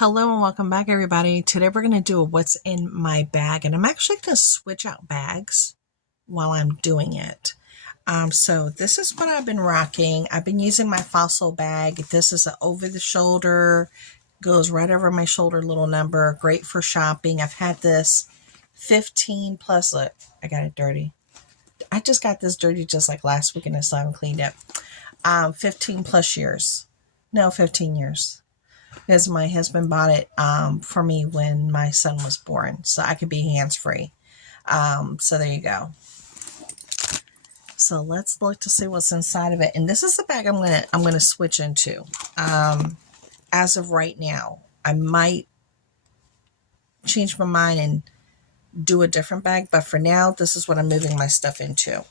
Hello and welcome back, everybody. Today we're going to do a what's in my bag, and I'm actually going to switch out bags while I'm doing it. So this is what I've been rocking. I've been using my Fossil bag. This is an over-the-shoulder, goes right over my shoulder little number. Great for shopping. I've had this 15 plus. Look, I got it dirty. I just got this dirty just like last week and I still haven't cleaned it. 15 plus years. No, 15 years. Because my husband bought it for me when my son was born, so I could be hands-free. So there you go. So let's look to see what's inside of it. And this is the bag I'm gonna switch into. As of right now, I might change my mind and do a different bag, but for now, this is what I'm moving my stuff into.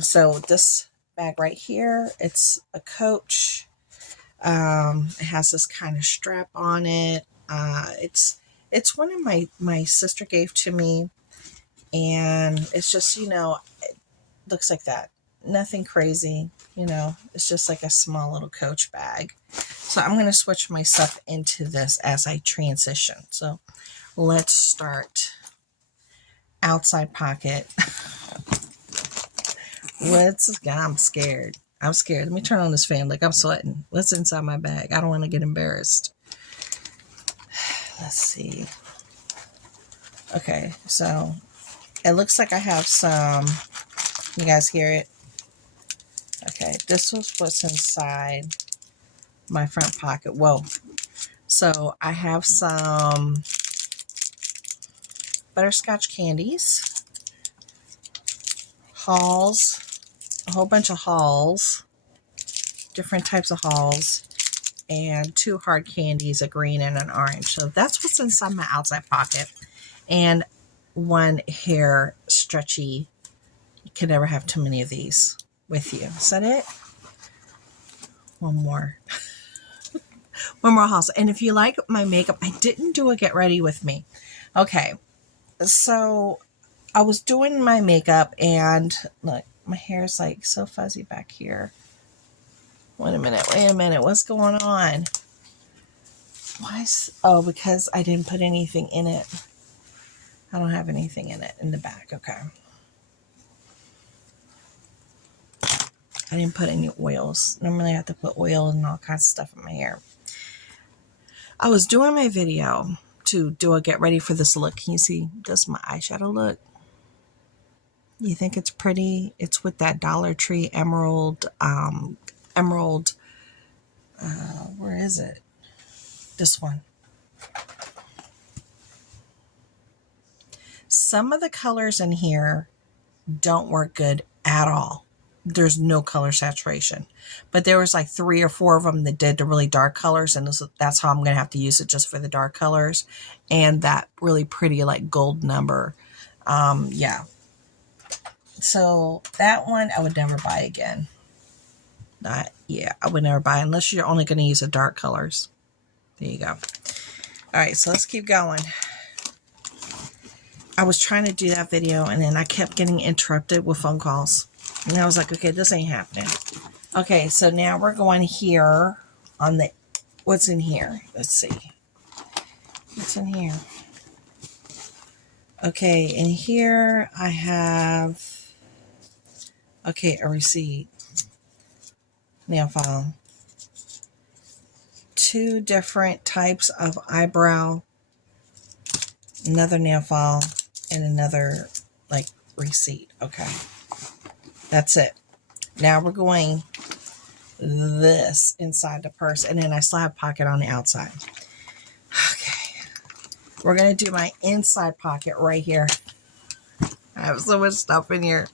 So this bag right here, it's a Coach. It has this kind of strap on it. It's one of my sister gave to me, and it's just, it looks like that. Nothing crazy, it's just like a small little Coach bag. So I'm going to switch my stuff into this as I transition. So let's start. Outside pocket. I'm scared. I'm scared. Let me turn on this fan. Like, I'm sweating. What's inside my bag? I don't want to get embarrassed. Let's see. Okay, so it looks like I have some. You guys hear it? Okay, this was what's inside my front pocket. Whoa. So I have some butterscotch candies, Halls. A whole bunch of Halls, different types of Halls, and 2 hard candies, a green and an orange. So that's what's inside my outside pocket. And 1 hair stretchy. You can never have too many of these with you. Is that it? One more. One more Halls. And if you like my makeup, I didn't do a get ready with me. Okay. So I was doing my makeup and look. My hair is like so fuzzy back here. Wait a minute. What's going on? Oh, because I didn't put anything in it. I don't have anything in it in the back. Okay. I didn't put any oils. Normally I have to put oil and all kinds of stuff in my hair. I was doing my video to do a get ready for this look. Can you see this my eyeshadow look? You think it's pretty? It's with that Dollar Tree emerald, where is it? This one. Some of the colors in here don't work good at all. There's no color saturation. But there was like 3 or 4 of them that did the really dark colors, and that's how I'm going to have to use it, just for the dark colors. And that really pretty like gold number. Yeah. So that one I would never buy again. I would never buy unless you're only going to use the dark colors. There you go. All right, so let's keep going. I was trying to do that video and then I kept getting interrupted with phone calls. And I was like, okay, this ain't happening. Okay, so now we're going here on the, what's in here? Let's see. What's in here? Okay, in here I have, a receipt, nail file, 2 different types of eyebrow, another nail file, and another like receipt. Okay, that's it. Now we're going this inside the purse, and then I still have pocket on the outside. Okay, we're gonna do my inside pocket right here. I have so much stuff in here.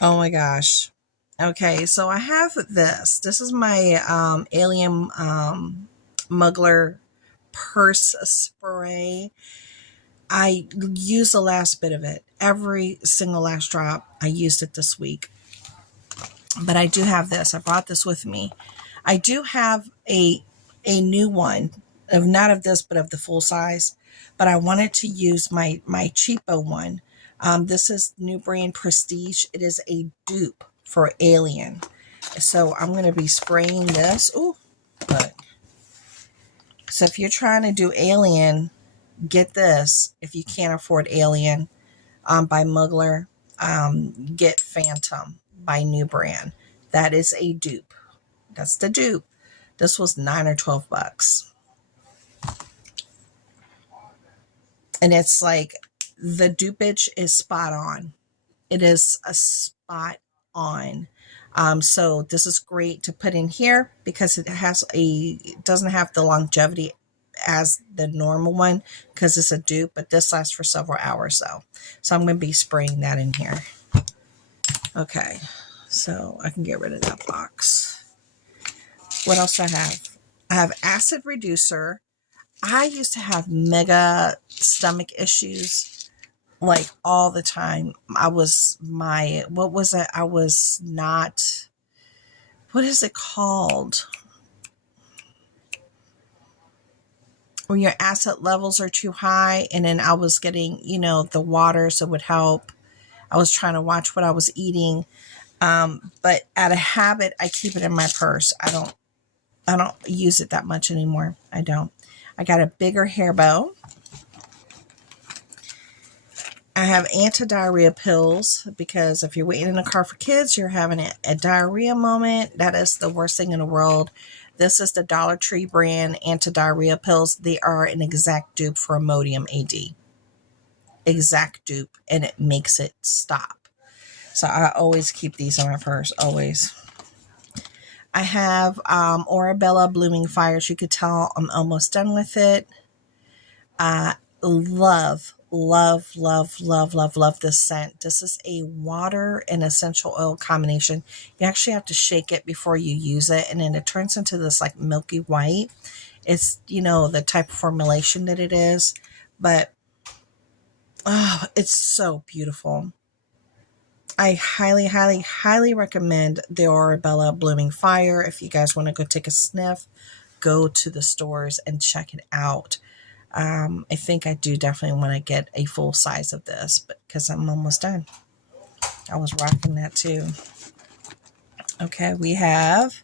Oh my gosh. Okay, so I have this. This is my Alien Muggler purse spray. I used the last bit of it. Every single last drop. I used it this week. But I do have this. I brought this with me. I do have a new one. Not of this, but of the full size. But I wanted to use my cheapo one. This is New Brand Prestige. It is a dupe for Alien. So I'm going to be spraying this. Ooh, look. So if you're trying to do Alien, get this. If you can't afford Alien by Mugler, get Phantom by New Brand. That is a dupe. That's the dupe. This was $9 or $12. And it's like the dupage is spot on. It is a spot on. So this is great to put in here because it doesn't have the longevity as the normal one because it's a dupe, but this lasts for several hours though. So I'm going to be spraying that in here. Okay, so I can get rid of that box. What else do I have? I have acid reducer. I used to have mega stomach issues like all the time. What is it called? When your acid levels are too high, and then I was getting, the water, so it would help. I was trying to watch what I was eating. But out of habit, I keep it in my purse. I don't use it that much anymore. I don't. I got a bigger hair bow. I have anti-diarrhea pills because if you're waiting in a car for kids, you're having a diarrhea moment. That is the worst thing in the world. This is the Dollar Tree brand anti-diarrhea pills. They are an exact dupe for Imodium AD. Exact dupe, and it makes it stop. So I always keep these in my purse, always. I have Orabella Blooming Fires. You could tell I'm almost done with it. Love this scent. This is a water and essential oil combination. You actually have to shake it before you use it, and then it turns into this like milky white. It's, the type of formulation that it is, but it's so beautiful. I highly recommend the Orabella Blooming Fire. If you guys want to go take a sniff, go to the stores and check it out. I think I do definitely want to get a full size of this, but because I'm almost done. I was rocking that too. Okay, we have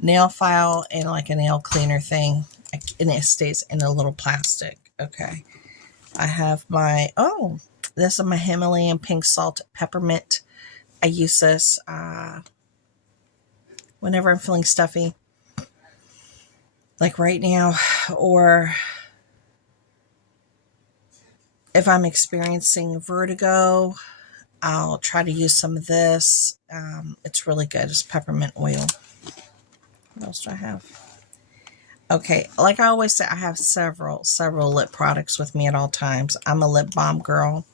nail file and like a nail cleaner thing, and it stays in a little plastic. Okay, I have this is my Himalayan pink salt peppermint. I use this whenever I'm feeling stuffy, like right now, or if I'm experiencing vertigo, I'll try to use some of this. It's really good. It's peppermint oil. What else do I have? Okay, like I always say, I have several lip products with me at all times. I'm a lip balm girl,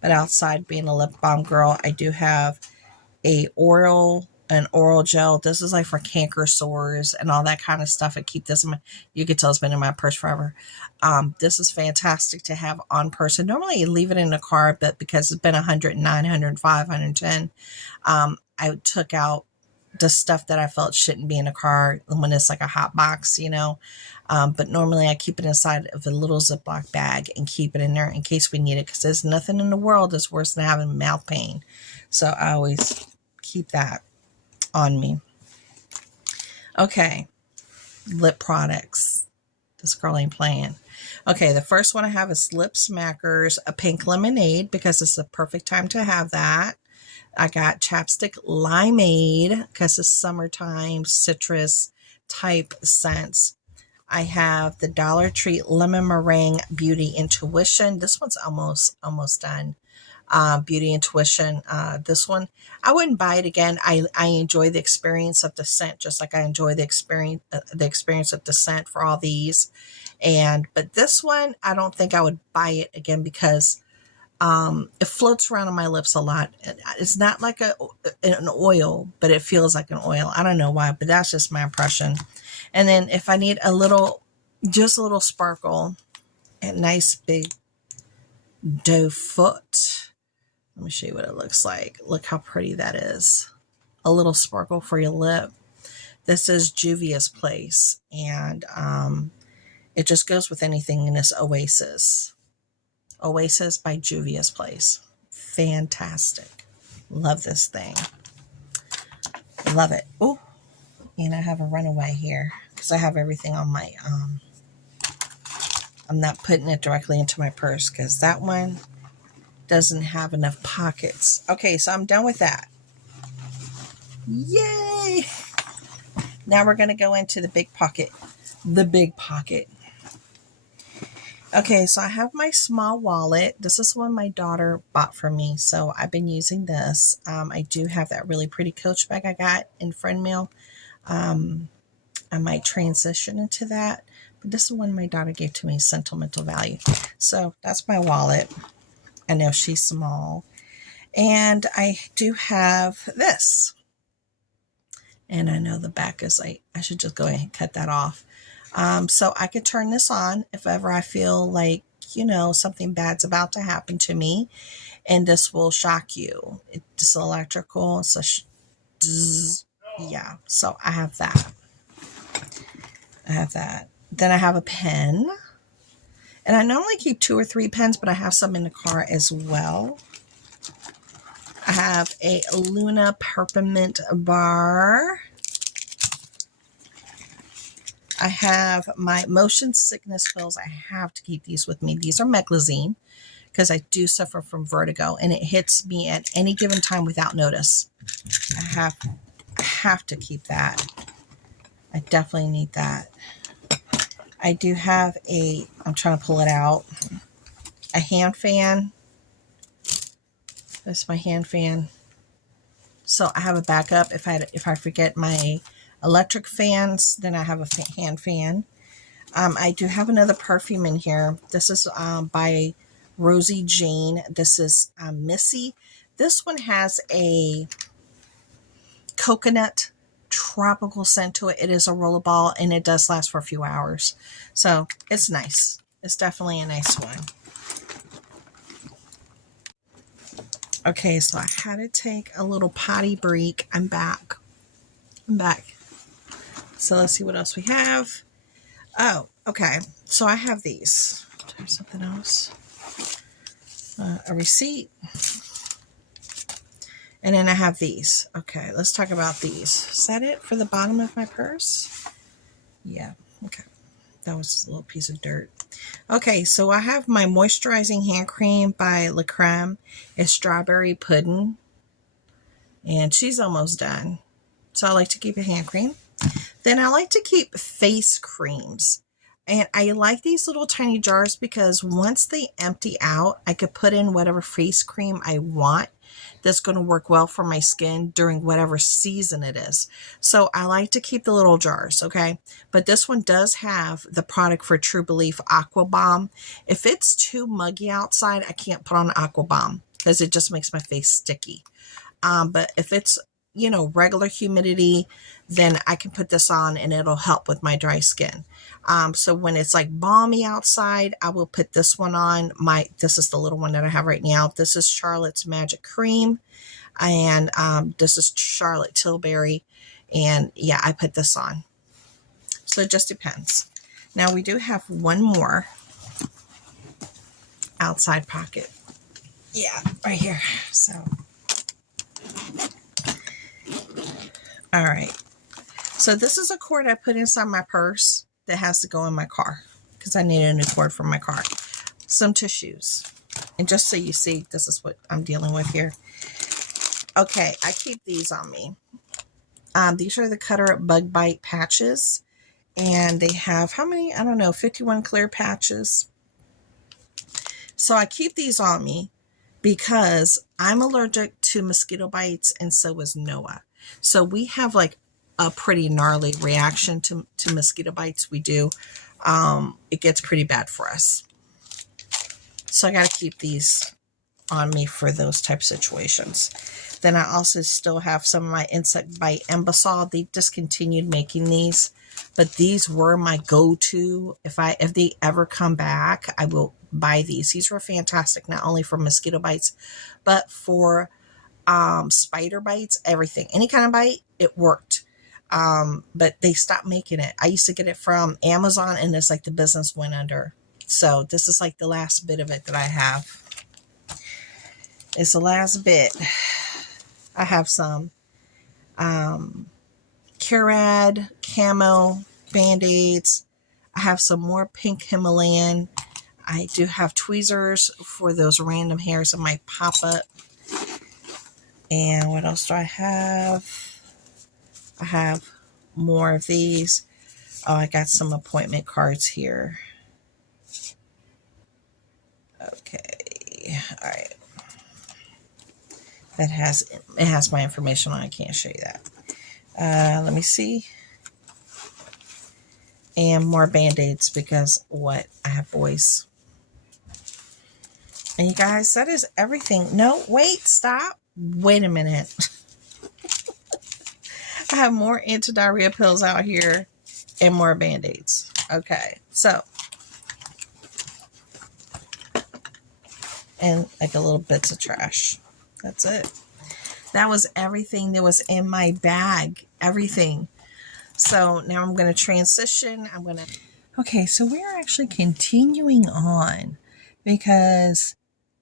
but outside being a lip balm girl, I do have an oral gel. This is like for canker sores and all that kind of stuff. I keep this in my, you can tell it's been in my purse forever. This is fantastic to have on person. Normally you leave it in the car, but because it's been 109, 105, 110, I took out the stuff that I felt shouldn't be in a car when it's like a hot box, but normally I keep it inside of a little Ziploc bag and keep it in there in case we need it, because there's nothing in the world that's worse than having mouth pain. So I always keep that on me. Okay, lip products. This girl ain't playing. Okay, the first one I have is Lip Smackers, a pink lemonade, because it's the perfect time to have that. I got Chapstick Limeade because it's summertime citrus type scents. I have the Dollar Tree Lemon Meringue Beauty Intuition. This one's almost done. Beauty Intuition. This one, I wouldn't buy it again. I enjoy the experience of the scent, just like I enjoy the experience of the scent for all these. But this one, I don't think I would buy it again because it floats around on my lips a lot. It's not like an oil, but it feels like an oil. I don't know why, but that's just my impression. And then if I need just a little sparkle, a nice big doe foot. Let me show you what it looks like. Look how pretty that is. A little sparkle for your lip. This is Juvia's Place, and it just goes with anything in this Oasis. Oasis by Juvia's Place. Fantastic. Love this thing. Love it. Oh, and I have a runaway here. because I have everything on my, I'm not putting it directly into my purse because that one doesn't have enough pockets. Okay, so I'm done with that. Yay! Now we're going to go into the big pocket. The big pocket. Okay, so I have my small wallet. This is one my daughter bought for me, so I've been using this. I do have that really pretty Coach bag I got in friend mail. I might transition into that, but this is one my daughter gave to me, sentimental value. So that's my wallet. I know she's small. And I do have this. And I know the back is like, I should just go ahead and cut that off. So I could turn this on if ever I feel like, you know, something bad's about to happen to me. And this will shock you. It's electrical. So yeah, so I have that. Then I have a pen. And I normally keep 2 or 3 pens, but I have some in the car as well. I have a Luna peppermint bar. I have my motion sickness pills. I have to keep these with me. These are Meclizine because I do suffer from vertigo and it hits me at any given time without notice. I have to keep that. I definitely need that. I do have I'm trying to pull it out, a hand fan. That's my hand fan. So I have a backup. If I forget my electric fans, then I have a hand fan. I do have another perfume in here. This is by Rosie Jane. This is Missy. This one has a coconut tropical scent to it. It is a rollerball and it does last for a few hours. So it's nice. It's definitely a nice one. Okay, so I had to take a little potty break. I'm back. So let's see what else we have. Oh, okay. So I have these. Do I have something else? A receipt. And then I have these. Okay, let's talk about these. Is that it for the bottom of my purse? Yeah, okay. That was just a little piece of dirt. Okay, so I have my moisturizing hand cream by La Creme. It's strawberry pudding. And she's almost done. So I like to keep a hand cream. Then I like to keep face creams. And I like these little tiny jars because once they empty out, I could put in whatever face cream I want that's going to work well for my skin during whatever season it is. So I like to keep the little jars, okay? But this one does have the product for True Belief Aqua Bomb. If it's too muggy outside, I can't put on Aqua Bomb because it just makes my face sticky. But if it's, you know, regular humidity, then I can put this on and it'll help with my dry skin. So when it's like balmy outside, I will put this one on. This is the little one that I have right now. This is Charlotte's Magic Cream. And this is Charlotte Tilbury. And yeah, I put this on. So it just depends. Now we do have one more outside pocket. Yeah, right here. So, all right. So this is a cord I put inside my purse that has to go in my car because I need a new cord for my car. Some tissues. And just so you see, this is what I'm dealing with here. Okay, I keep these on me. These are the Cutter Bug Bite patches. And they have, how many? I don't know, 51 clear patches. So I keep these on me because I'm allergic to mosquito bites and so is Noah. So we have like a pretty gnarly reaction to mosquito bites. We do. It gets pretty bad for us. So I got to keep these on me for those type situations. Then I also still have some of my insect bite Embasol. They discontinued making these, but these were my go-to. If they ever come back, I will buy these. These were fantastic, not only for mosquito bites, but for spider bites, everything. Any kind of bite, it worked. But they stopped making it. I used to get it from Amazon and it's like the business went under. So this is like the last bit of it that I have. It's the last bit. I have some Curad Camo Band-Aids. I have some more pink Himalayan. I do have tweezers for those random hairs that might pop up. And what else do I have? I have more of these. Oh, I got some appointment cards here. Okay. All right. It has my information on it. I can't show you that. Let me see. And more Band-Aids because what? I have boys. And you guys, that is everything. No, wait, stop. Wait a minute. I have more anti-diarrhea pills out here and more Band-Aids. Okay, so. And like a little bits of trash. That's it. That was everything that was in my bag. Everything. So now I'm going to transition. Okay, so we're actually continuing on because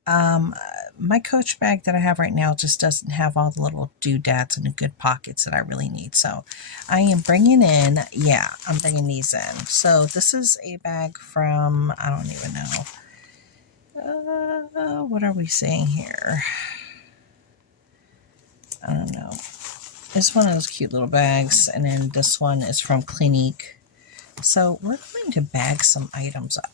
my Coach bag that I have right now just doesn't have all the little doodads and the good pockets that I really need. So I am bringing in, I'm bringing these in. So this is a bag from, I don't even know. What are we saying here? I don't know. It's one of those cute little bags. And then this one is from Clinique. So we're going to bag some items up.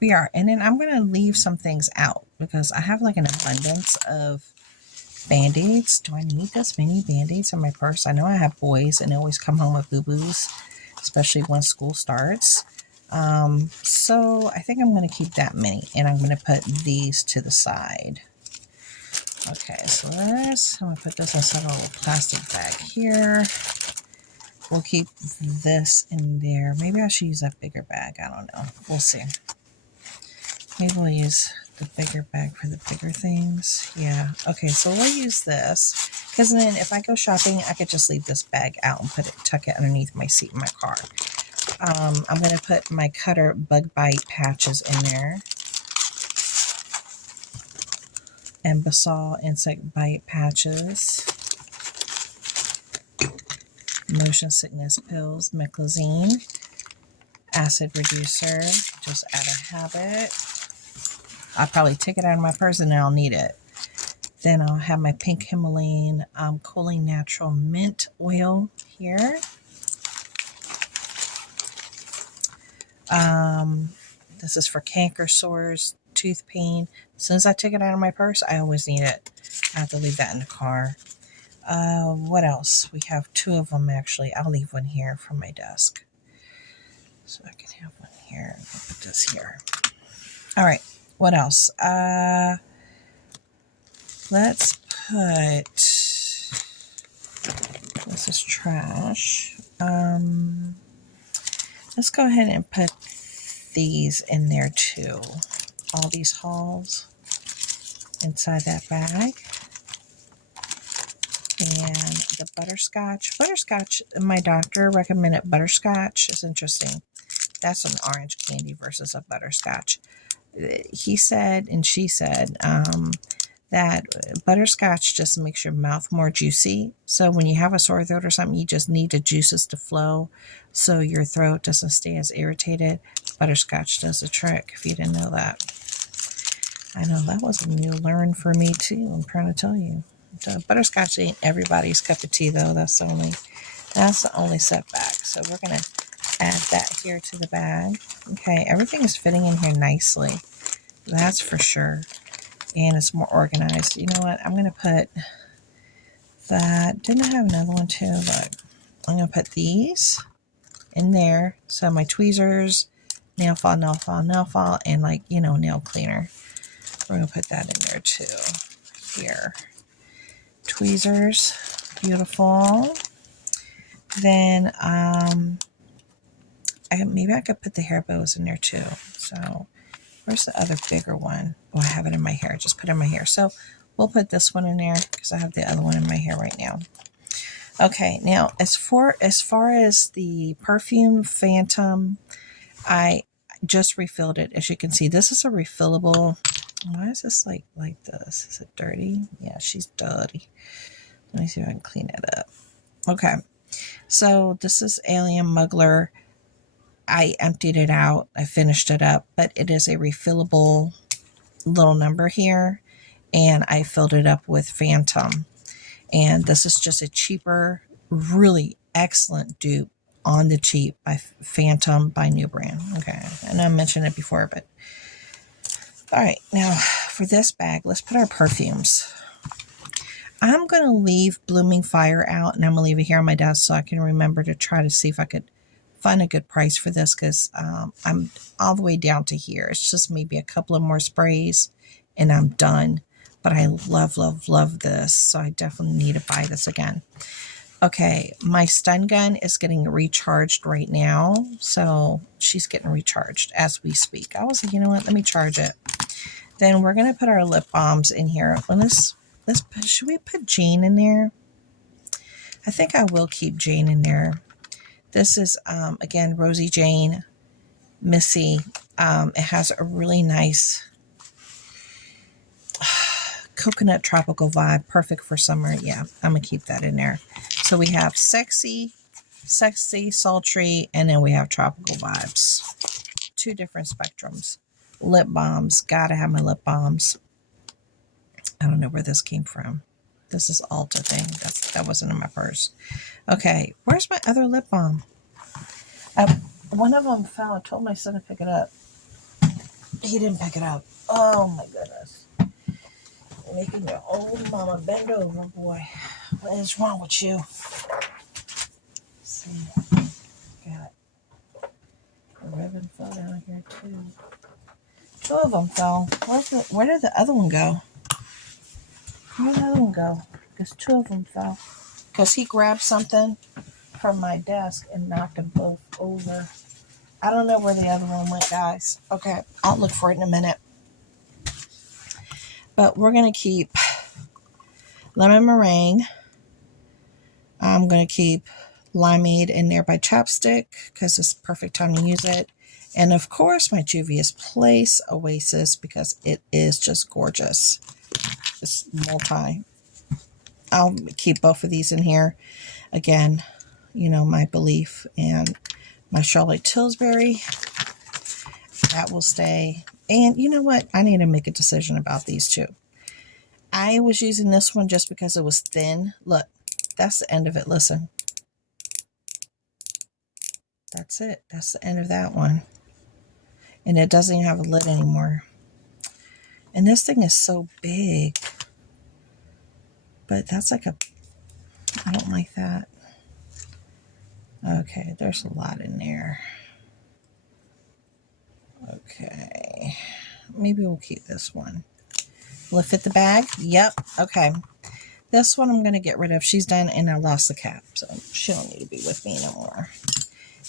We are. And then I'm going to leave some things out because I have like an abundance of Band-Aids. Do I need this many Band-Aids in my purse? I know I have boys and they always come home with boo-boos, especially when school starts. So I think I'm going to keep that many and I'm going to put these to the side. Okay, so I'm going to put this inside a little plastic bag here. We'll keep this in there. Maybe I should use that bigger bag. I don't know. We'll see. Maybe we'll use the bigger bag for the bigger things. Yeah. Okay, so we'll use this. Because then if I go shopping, I could just leave this bag out and tuck it underneath my seat in my car. I'm going to put my Cutter bug bite patches in there. And Basal insect bite patches. Motion sickness pills, meclizine, acid reducer, just out of habit. I'll probably take it out of my purse and then I'll need it. Then I'll have my pink Himalayan cooling natural mint oil here. This is for canker sores, tooth pain. As soon as I take it out of my purse, I always need it. I have to leave that in the car. What else? We have two of them actually. I'll leave one here from my desk. So I can have one here. I'll put this here. All right. What else? Let's put, this is trash. Let's go ahead and put these in there too. All these hauls inside that bag. And the butterscotch. Butterscotch, my doctor recommended butterscotch. It's interesting. That's an orange candy versus a butterscotch. He said and she said that butterscotch just makes your mouth more juicy. So when you have a sore throat or something, you just need the juices to flow so your throat doesn't stay as irritated. Butterscotch does the trick, if you didn't know that. I know that was a new learn for me too, I'm trying to tell you. Butterscotch ain't everybody's cup of tea though. That's the only setback. So we're going to add that here to the bag. Okay, everything is fitting in here nicely. That's for sure. And it's more organized. You know what? I'm going to put that. Didn't I have another one too? Look, I'm going to put these in there. So my tweezers, nail file, and like, you know, nail cleaner. We're going to put that in there too. Here. Tweezers. Beautiful. Then, maybe I could put the hair bows in there too. So, where's the other bigger one? Oh, I have it in my hair. Just put it in my hair. So, we'll put this one in there because I have the other one in my hair right now. Okay, now as far as the perfume Phantom, I just refilled it. As you can see, this is a refillable. Why is this like this? Is it dirty? Yeah, she's dirty. Let me see if I can clean it up. Okay, so this is Alien Muggler I emptied it out. I finished it up, but it is a refillable little number here, and I filled it up with Phantom. And this is just a cheaper, really excellent dupe on the cheap by Phantom by New Brand. Okay, and I mentioned it before, but all right, now for this bag, let's put our perfumes. I'm going to leave Blooming Fire out, and I'm going to leave it here on my desk so I can remember to try to see if I could find a good price for this, because I'm all the way down to here. It's just maybe a couple of more sprays and I'm done. But I love, love, love this, so I definitely need to buy this again. Okay, my stun gun is getting recharged right now, so she's getting recharged as we speak. I was like, you know what, let me charge it. Then we're going to put our lip balms in here. Should we put Jane in there? I think I will keep Jane in there. This is, again, Rosie Jane Missy. It has a really nice coconut tropical vibe. Perfect for summer. Yeah, I'm going to keep that in there. So we have sexy, sultry, and then we have tropical vibes. 2 different spectrums. Lip balms. Gotta have my lip balms. I don't know where this came from. This is Ulta thing. That wasn't in my purse. Okay, where's my other lip balm? One of them fell. I told my son to pick it up. He didn't pick it up. Oh my goodness. You're making your old mama bend over, boy. What is wrong with you? Let's see. Got a ribbon fell down here too. 2 of them fell. Where did the other one go? Where did the other one go? Because 2 of them fell. Because he grabbed something from my desk and knocked them both over. I don't know where the other one went, guys. Okay, I'll look for it in a minute. But we're going to keep Lemon Meringue. I'm going to keep Limeade in there by Chapstick because it's the perfect time to use it. And of course, my Juvia's Place Oasis, because it is just gorgeous. It's multi. I'll keep both of these in here. Again, you know, my Belief and my Charlotte Tilbury. That will stay. And you know what? I need to make a decision about these 2. I was using this one just because it was thin. Look, that's the end of it. Listen. That's it. That's the end of that one. And it doesn't even have a lid anymore. And this thing is so big. But that's like I don't like that. Okay, there's a lot in there. Okay. Maybe we'll keep this one. Will it fit the bag? Yep. Okay. This one I'm going to get rid of. She's done and I lost the cap. So she don't need to be with me no more.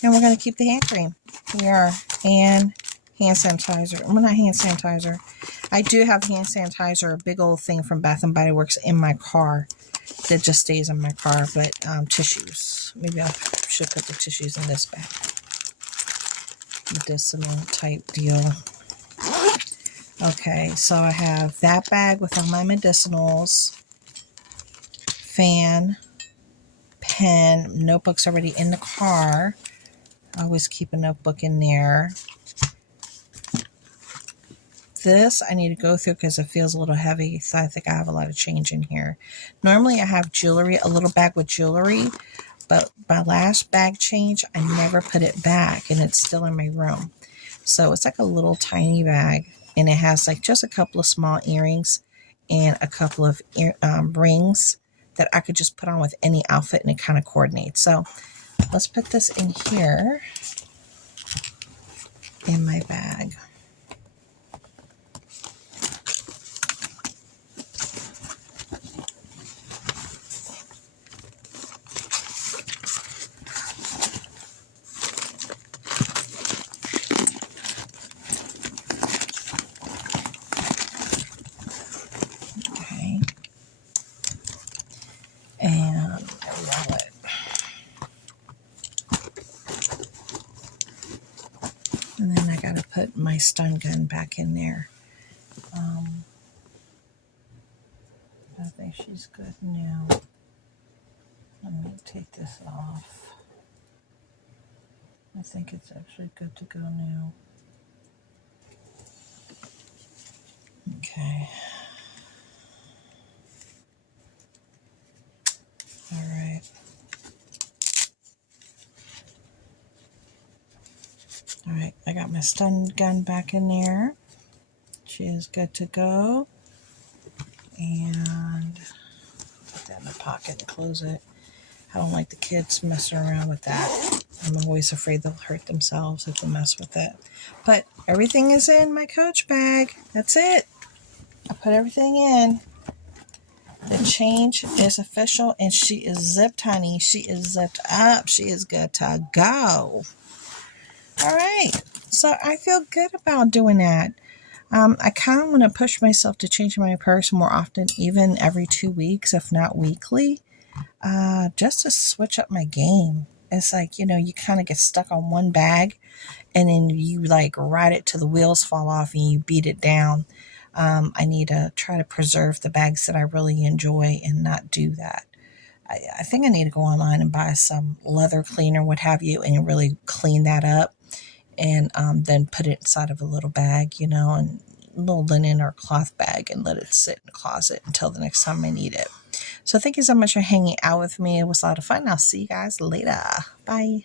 And we're going to keep the hand cream. We are. And hand sanitizer. Well, not hand sanitizer. I do have hand sanitizer, a big old thing from Bath & Body Works in my car. That just stays in my car. But tissues. Maybe I should put the tissues in this bag. Medicinal type deal. Okay, so I have that bag with all my medicinals. Fan. Pen. Notebooks already in the car. I always keep a notebook in there. This I need to go through because it feels a little heavy, so I think I have a lot of change in here. Normally I have jewelry, a little bag with jewelry, but my last bag change, I never put it back, and it's still in my room. So it's like a little tiny bag, and it has like just a couple of small earrings and a couple of rings that I could just put on with any outfit, and it kind of coordinates. So let's put this in here in my bag. And then I got to put my stun gun back in there. I think she's good now. Let me take this off. I think it's actually good to go now. Okay. All right. All right, I got my stun gun back in there. She is good to go. And put that in the pocket and close it. I don't like the kids messing around with that. I'm always afraid they'll hurt themselves if they mess with it. But everything is in my Coach bag. That's it. I put everything in. The change is official and she is zipped, honey. She is zipped up. She is good to go. All right. So I feel good about doing that. I kind of want to push myself to change my purse more often, even every 2 weeks, if not weekly, just to switch up my game. It's like, you know, you kind of get stuck on one bag and then you like ride it till the wheels fall off and you beat it down. I need to try to preserve the bags that I really enjoy and not do that. I think I need to go online and buy some leather cleaner, what have you, and really clean that up. And then put it inside of a little bag, you know, and a little linen or cloth bag and let it sit in the closet until the next time I need it. So thank you so much for hanging out with me. It was a lot of fun. I'll see you guys later. Bye.